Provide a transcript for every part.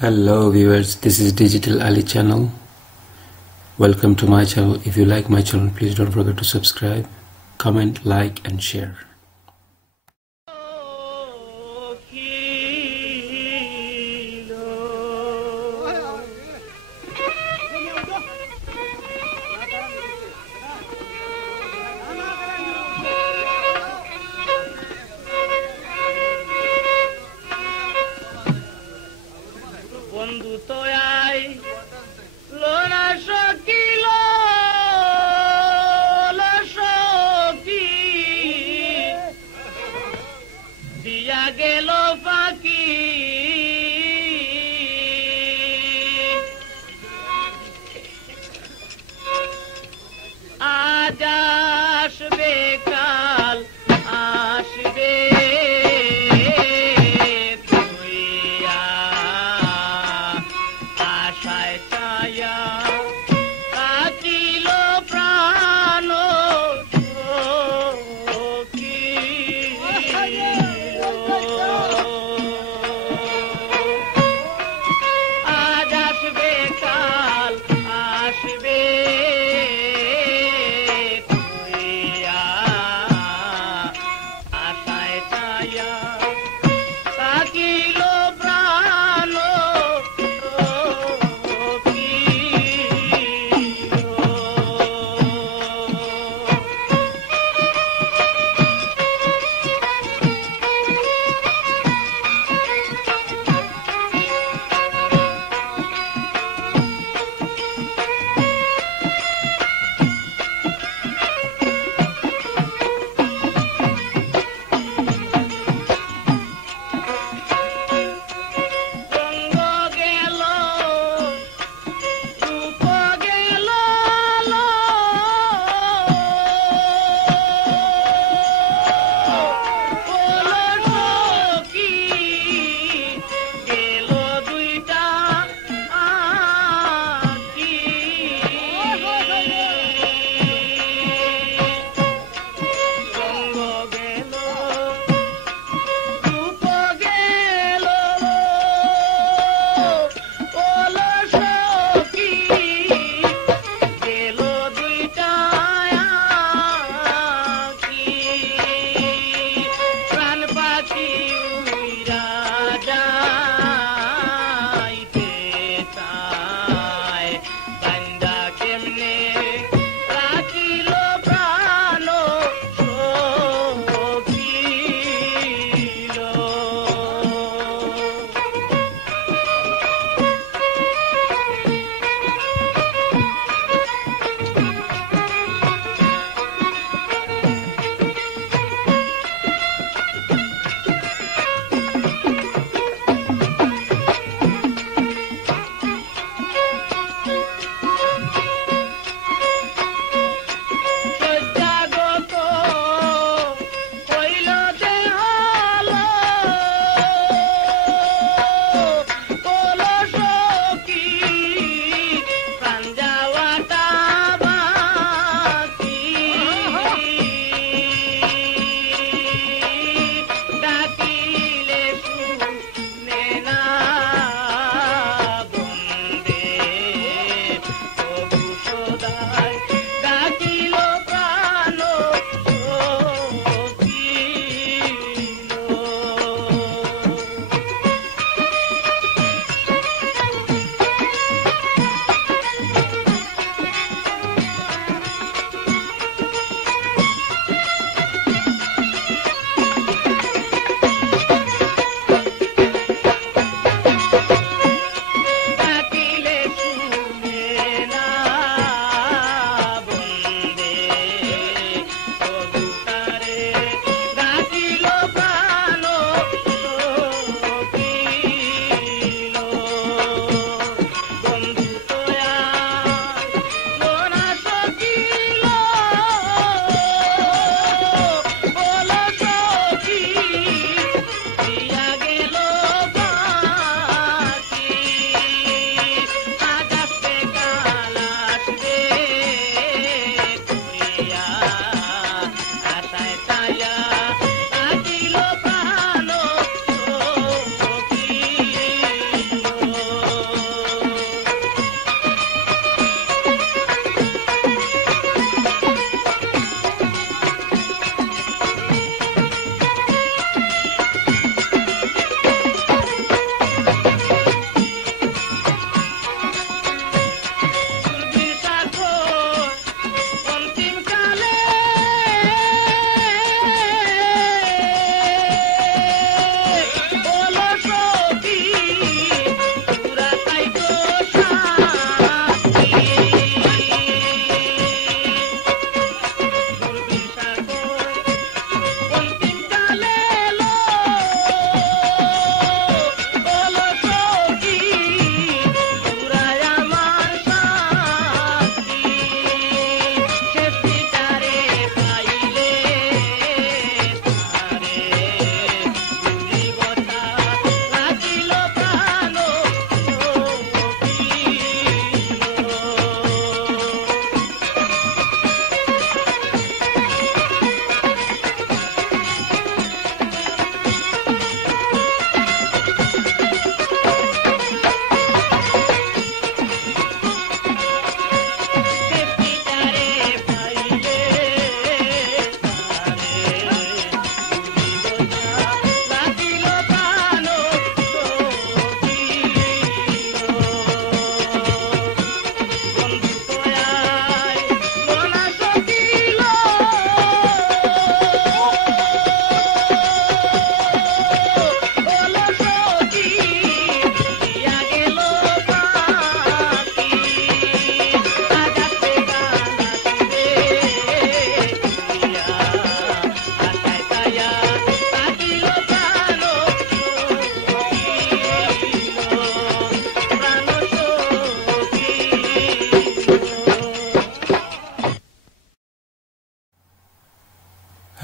Hello viewers, this is Digital Ali channel. Welcome to my channel. If you like my channel, please don't forget to subscribe, comment, like and share. বন্ধু তো I লোনা সকিল সকি দিয়া গেল ফাঁকি আজ আসবে কাল আসবে আশায়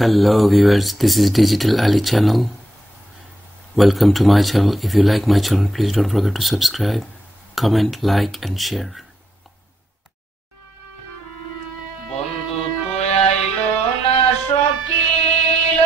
Hello viewers, this is Digital Ali channel. Welcome to my channel. If you like my channel, please don't forget to subscribe, comment, like and share. বন্ধু তো আইলো না সকিল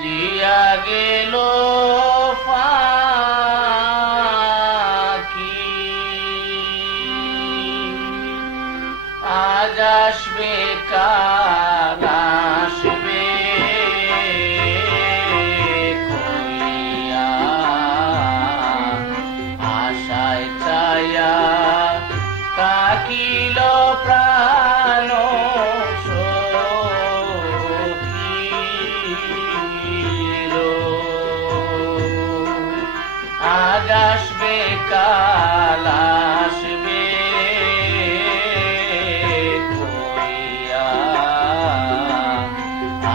দিয়া গেল ফাঁকি আজ আসবে কাল আসবে কইয়া আশায় চায়া তাকিল প্রাণ আজ আসবে কাল আসবে কইয়া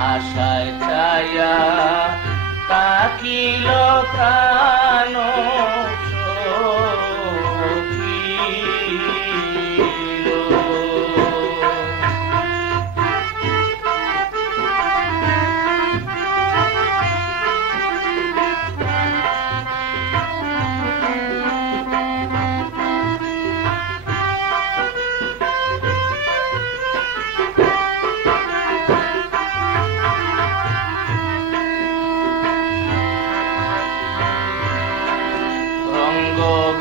আশায় চায়া তাকিল প্রাণ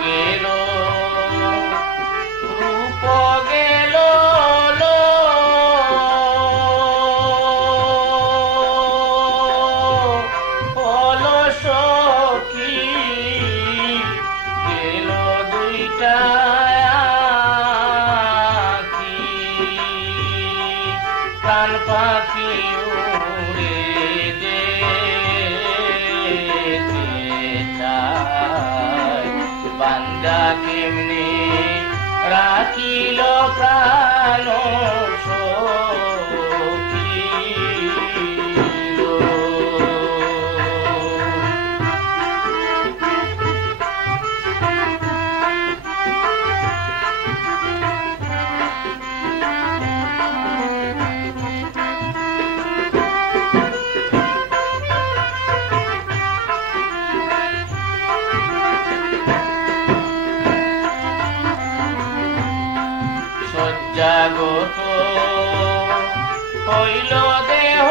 গেল রূপ গেল হলো সখী গেল দুইটা আঁখি প্রাণ পাখি উড়ে যেতে চায় বান্দা কেমনে রাখিল প্রাণ সখিল জাগত হইল দেহ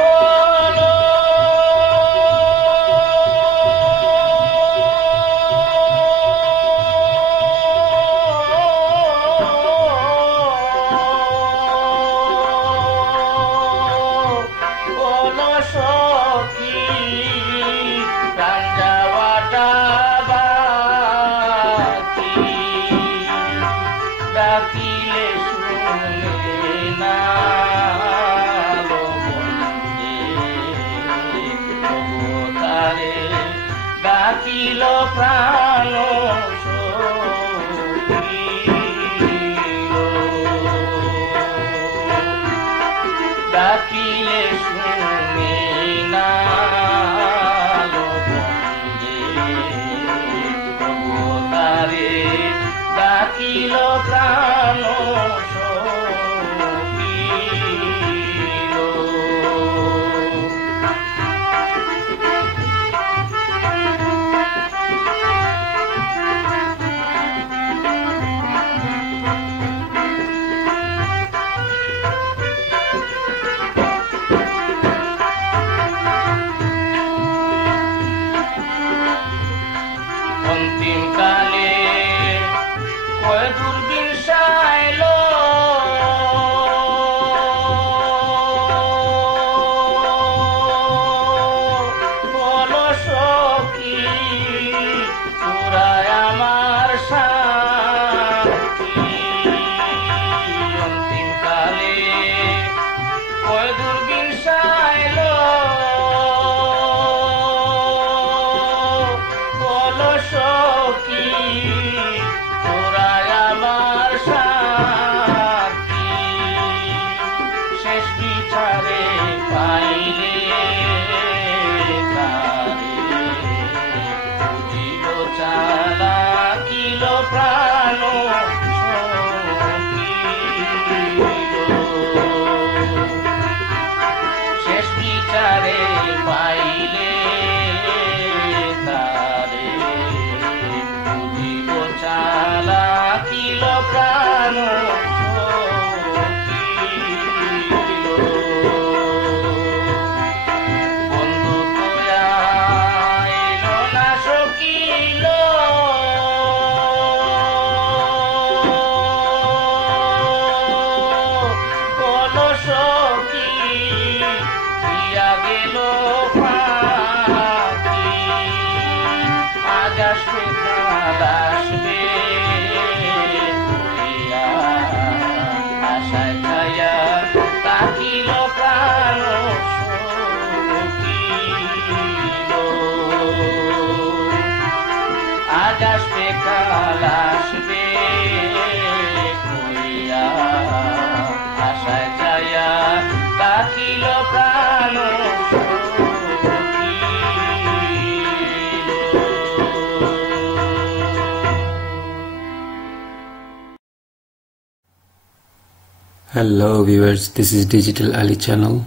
হলো সখী প্রাণ যাওয়াটা বাকি ডাকিলে ডাকিল প্রাণ ডাকিলে শুনে না তারে ডাকিল প্রাণ বিচারে পাইলে তারে বুঝিল চালাকিল প্রাণ শেষ বিচারে পাইলে তারে বুঝিব চালাকিল প্রাণ বন্ধু তোয়া এলো না সকিল বল সখী দিয়া গেল ফাঁকি আজ আসবে কাল আসবে আশায় ছায়া তাকিল প্রাণ সকিল আজ আসবে কাল আসবে কইয়া আশায় ছায়া তাকিল প্রাণ Hello viewers, this is Digital Ali channel.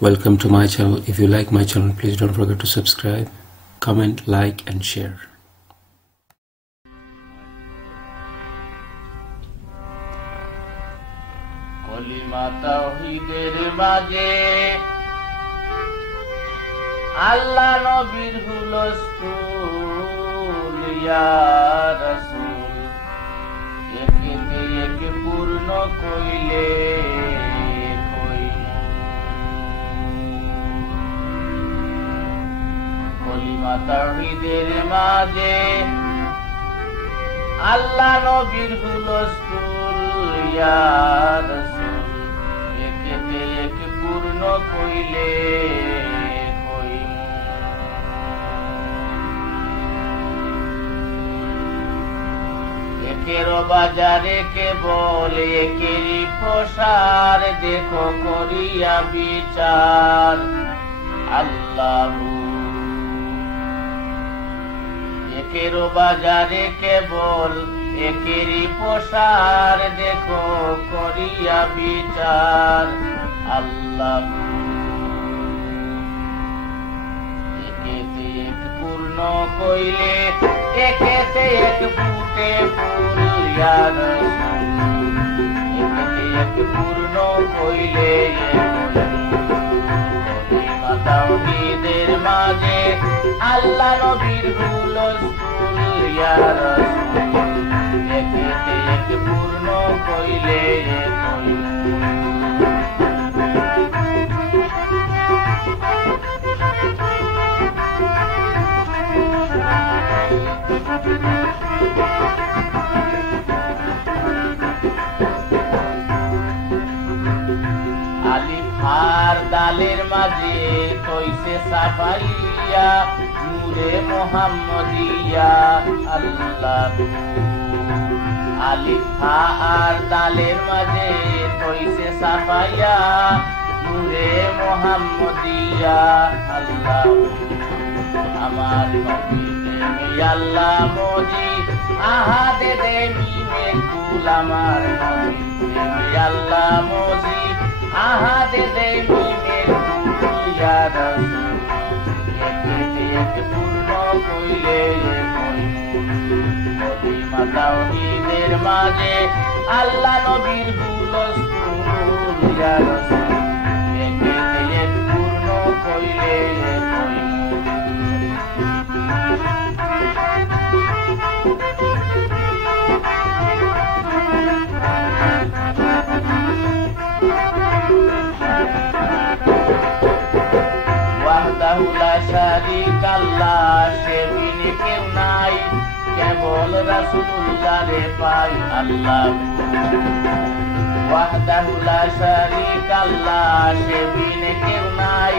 Welcome to my channel. If you like my channel, please don't forget to subscribe, comment, like and share. কলিমা তাওহীদের মাঝে আল্লাহ নবীর হুলস্থুল ইয়া রাসূল একে একে পূর্ণ কইলে কলিমা তাওহীদের মাঝে আল্লাহ নবীর হুলস্থুল ইয়া রাসূল একে একে পূর্ণ কইলে একের বাজারে কেবল একেরই প্রসার দেখো করিয়া বিচার আল্লাহু একের বাজারে কেবল একেরই প্রসার দেখো করিয়া বিচার আল্লাহু একেতে এক পূর্ণ কইলে একেতে এক ফুটে ফুল ইয়া রাসূল একেতে এক পূর্ণ কইলে কলিমা তাওহীদের মাঝে আল্লাহ নবীর হুলস্থুল ইয়া রাসূল একেতে এক পূর্ণ কইলে আলিফ আর দালের মাঝে কইছে সাফাইয়া নূরে মুহাম্মদিয়া আল্লাহ আলিফ আর দালের মাঝে কইছে সাফাইয়া নূরে মুহাম্মদিয়া আল্লাহ আমার নবী আল্লাহ মজি আহাদে দেমি মেকুল আমার নবী আল্লাহ মজি আহাদে দেমি মেকুল ইয়া রাসূল একে এক পূর্ণ কইলে কলিমা তাওহীদের মাঝে আল্লাহ নবীর হুলস্থুল ইয়া রাসূল একে এক পূর্ণ কইলে ওয়াহদাহু লা শারীকা লাহ সে বিনে কেউ নাই কেবল রাসূলুল্লাহ রে পাই আল্লাহ ওয়াহদাহু লা শারীকা লাহ সে বিনে কেউ নাই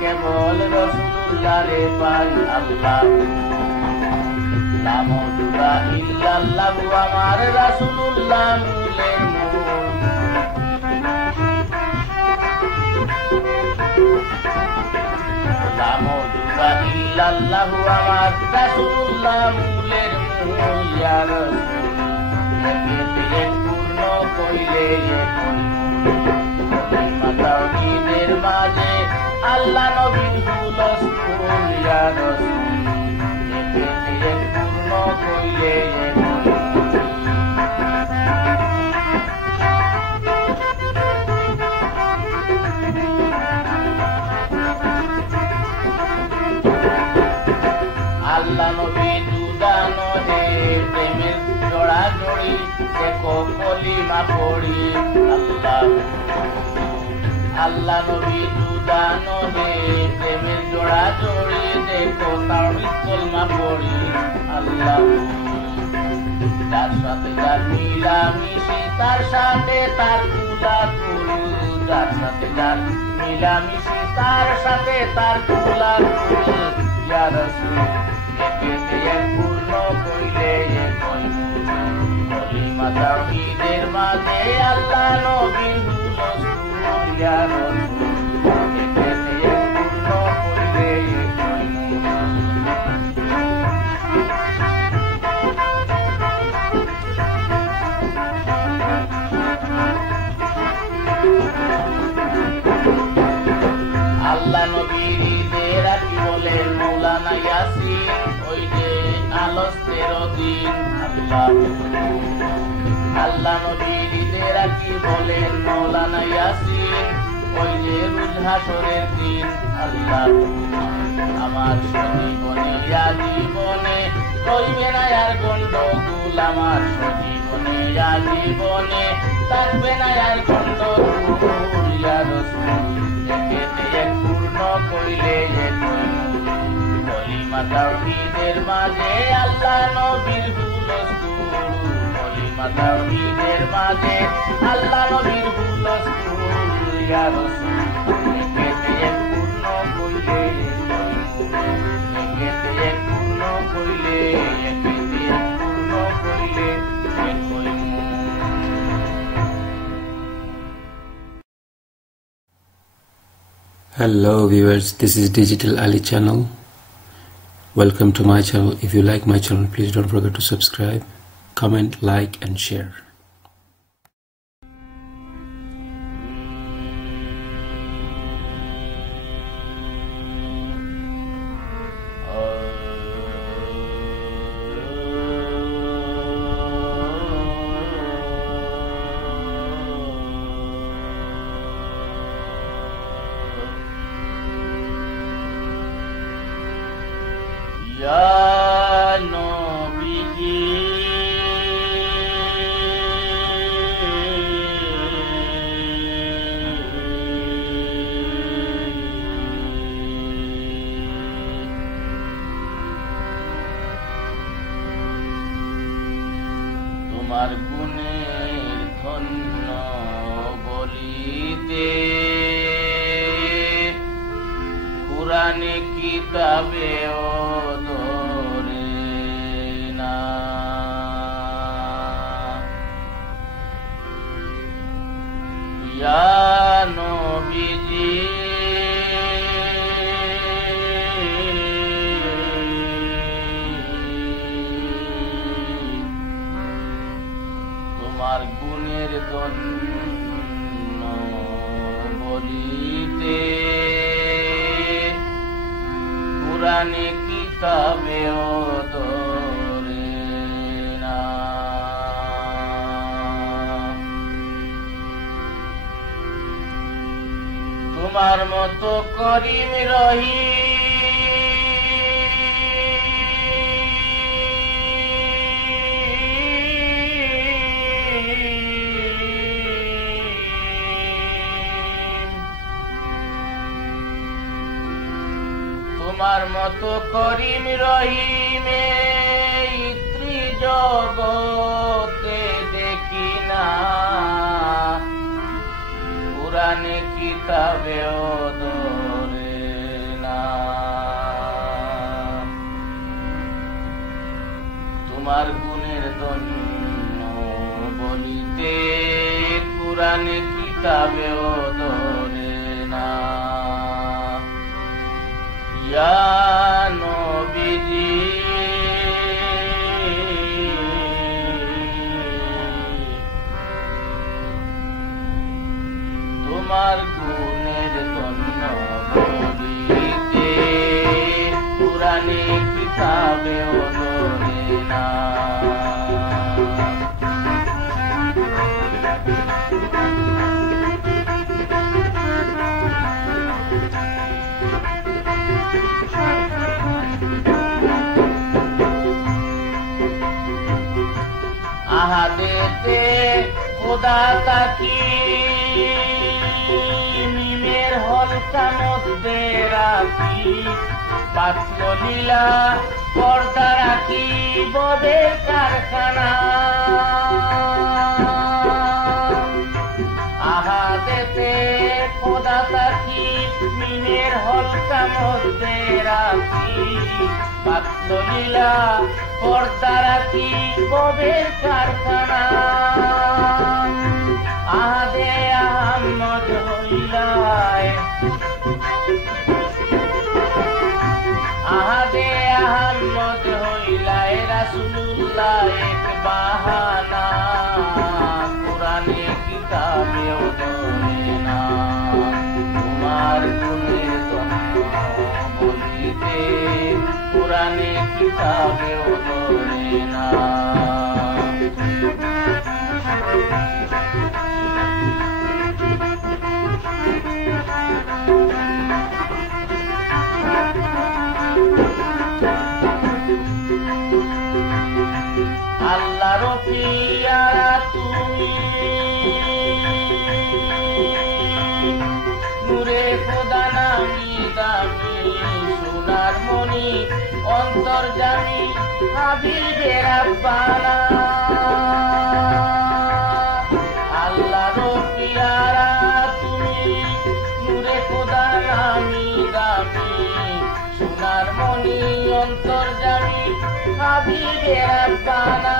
কেবল রাসূলুল্লাহ রে পাই আল্লাহ লা মাওজুদা ইল্লাল্লাহু আমার রাসূলুল্লাহ মূলের মূল ইল্লাল্লাহু আমার রাসূলুল্লাহ মূলের মূল ইয়া রাসূল একেতে এক পূর্ণ কইলে তাওহীদের মাঝে আল্লাহ নবীর হুলস্থুল ইয়া রাসূল একেতে এক পূর্ণ কইলে আল্লাহ নবী দুদানো হে প্রেমের জোড়া জড়ি দেখো কলিমা পড়ি আল্লাহ নবী দুদানো হে প্রেমের জোড়া জড়ি দেখো তাওহীদ কলমা পড়ি আল্লাহ যার সাথে যার মিলামিশি তার সাথে তার কুলাকুল যার সাথে যার মিলামিশি তার সাথে তার কুলাকুল ইয়া রাসূল একেতে এক পূর্ণ কইলে কলিমা তাওহীদের মাঝে আল্লাহ নবীর হুলস্থুল ইয়া রাসূল একেতে এক পূর্ণ কইলে আল্লাহ নবীর কি বলেন মৌলানা ইয়াসিন ওই যে আলস্তের দিন আল্লাহ নবীর কি বলেন মৌলানা ইয়াসিন ওই যে রোজ হাসরের দিন আল্লাহ আমার সজীবনে জীবনে কইবে না আর গন্ডগোল আমার সজীবনে জীবনে থাকবে না আর গন্ডগোল ইয়া রাসূল একেতে এক পূর্ণ কইলে কলিমা তাওহীদের মাঝে আল্লাহ নবীর হুলস্থুল কলিমা তাওহীদের মাঝে আল্লাহ নবীর হুলস্থুল ইয়া রাসূল একেতে এক পূর্ণ কইলে একেতে এক পূর্ণ কইলে একেতে এক পূর্ণ কইলে Hello viewers, this is Digital Ali channel. Welcome to my channel. If you like my channel, please don't forget to subscribe, comment, like and share. Ya Nabiyyi তোমার গুণের ধন্য বলিতে কুরআনে কিতাবে Ya Nabiyyi তোমার গুণের ধন্য বলিতে কুরআনে কিতাবে তোমার মতো করিম তোমার মতো করিম রহিমে ত্রিজগতে দেখি না কুরআনে কিতাবে ধরে না তোমার গুণের ধন্য বলিতে কুরআনে কিতাবে ধরে না ইয়া তোমার গুণের জন্য বলিতে কুরআনে কিতাবেও ধরে না। আহাদেতে খোদা তাকি মিমের হলকা মধ্যে রাখি, পাত্র লীলা পর্দা রাখি ববের কারখানা। আহাদেতে খোদা তাকি মিমের হলকা মধ্যে রাখি, পাত্র লীলা পর্দা রাখি ববের কারখানা। আহাদে আহমদ হইলায়, আহাদে আহমদ হইলায় রাসূলুল্লাহ এক বাহানা, কুরআনে কিতাবেও ধরে না। তোমার গুণের জন্য বলিতে কুরআনে কিতাবেও ধরে না। আল্লাহর পিয়ারা তুমি, নূরে খোদা নামি দামি, সোনার মণি অন্তর্যামী হাবিবের আব্বানা। আল্লাহর পিয়ারা তুমি, নূরে খোদা নামি দামি, সোনার মণি অন্তর্যামী হাবিবের আব্বানা।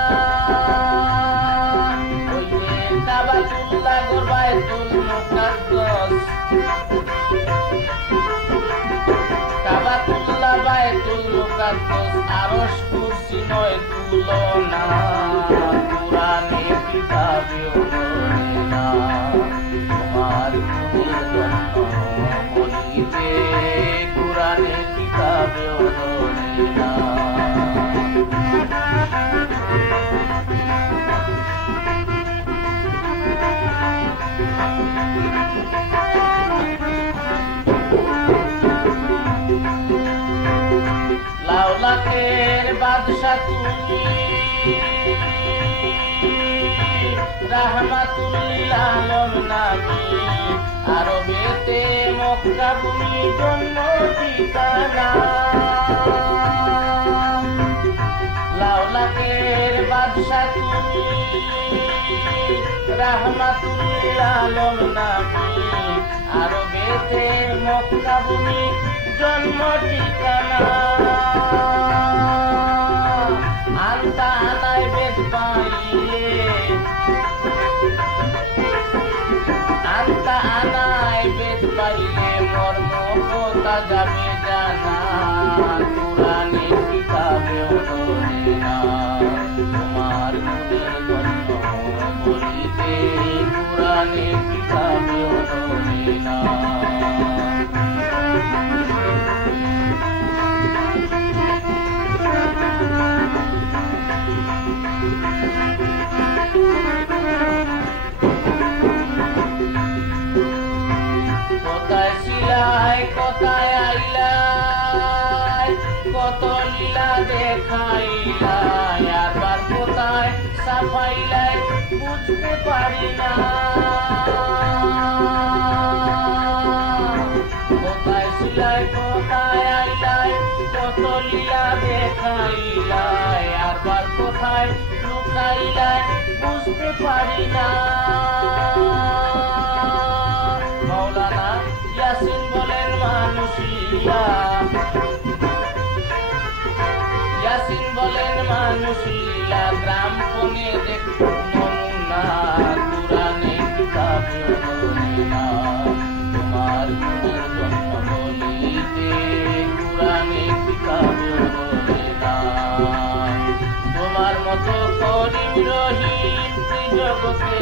ওইয়ে কাবাতুল্লাহ গো বাইতুল মুকাদ্দাস, কাবাতুল্লাহ বাইতুল মুকাদ্দাস, আরশ কুরসি নয় তুলনা, কুরআনে কিতাবেও ধরে না। তোমার গুণের জন্য বলিতে কুরআনে কিতাবেও ধরে না। লাউলাকের বাদশা তুমি, রাহমাতুল লিল আলম নামি, আরবেতে মক্কা ভূমি জন্ম ঠিকানা। লাউলাকের বাদশা তুমি, রাহমাতুল লিল আলম নামি, আরবেতে মক্কা ভূমি জন্ম ঠিকানা। আনতা আনায় বেদ পাইলে, আনতা আনায় বেদ পাইলে মর্ম কথা যাবে জানা, কুরআনে কিতাবেও ধরে না। তোমার গুণের জন্য বলিতে কুরআনে কিতাবেও ধরে না। কোথায় ছিলাই কোথায় আইলাই, কত লীলা দেখাইলাই, আবার কোথায় সাফাইলাই বুঝতে পারি না। কোথায় ছিলাই কোথায় আইলাই, কত লীলা দেখাইলাই, আবার কোথায় লুকাইলাই বুঝতে পারি না। মাওলানা ইয়াসিন বলেন মানুষিয়া, ইয়াসিন বলেন মানুষিয়া, গ্রাম কোণে দেখো নমুনা, কুরআনে কিতাবেও ধরে না। তোমার গুণের জন্য বলিতে কুরআনে কিতাবেও ধরে না। তোমার মতো করিম রহিম জগতে